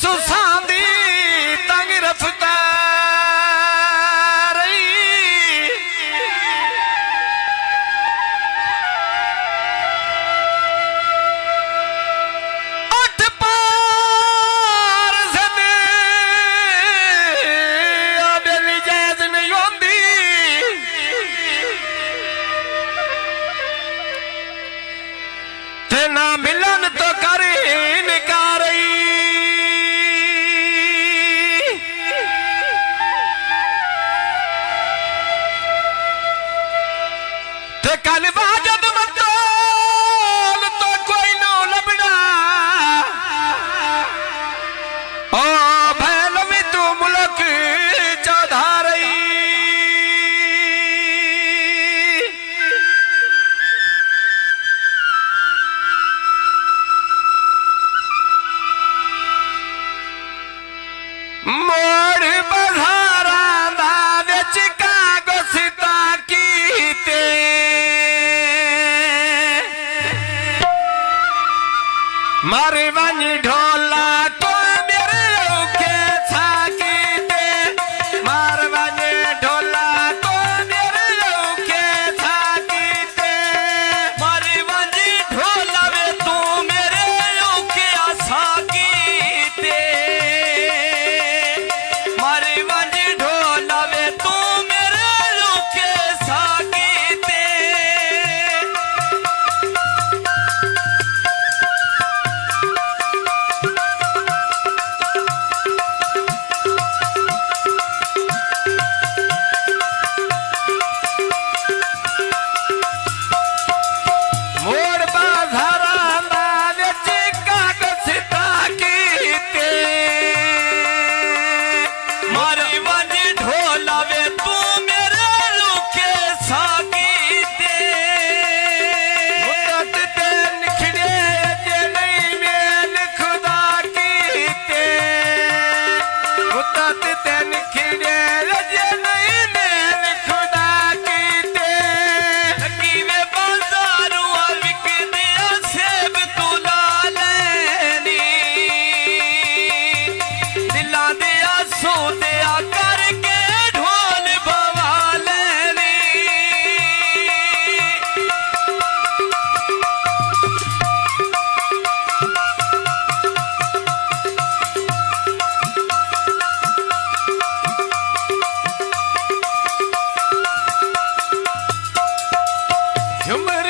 सुसांदी तंग रफ्तार अठ पार सदे बेली जैद नहीं होंदी ते ना मिलन तो कर इनकार कल वाजद मतोल तो कोई ना लबड़ा ओ भैल भी तू मुल्क चौधारी मोड़ बधारा दा विच कागज ताकीते मारे वानी ढोला तो मेरे औखे छाकीते मारे वानी ढोला तो मेरे औखे छाकीते मारे वानी ढोला वे तू मेरे औखे छाकीते मारे वानी ढोला वे तू मेरे औखे छाकीते मोड़ बाजारा दा विच कागज ताकीते मारे वानी ढोला वे तू मेरे रुखे साकीते मुद्दत ते निखड़े जे नहीं मेल खुदा कीते मुद्दत ते निखड़े जे नहीं मेल खुदा कीते लगी वे बाजारू विकदे सेब तू लालनी दिला दे सोदे करके ढोल बवालनी झुमर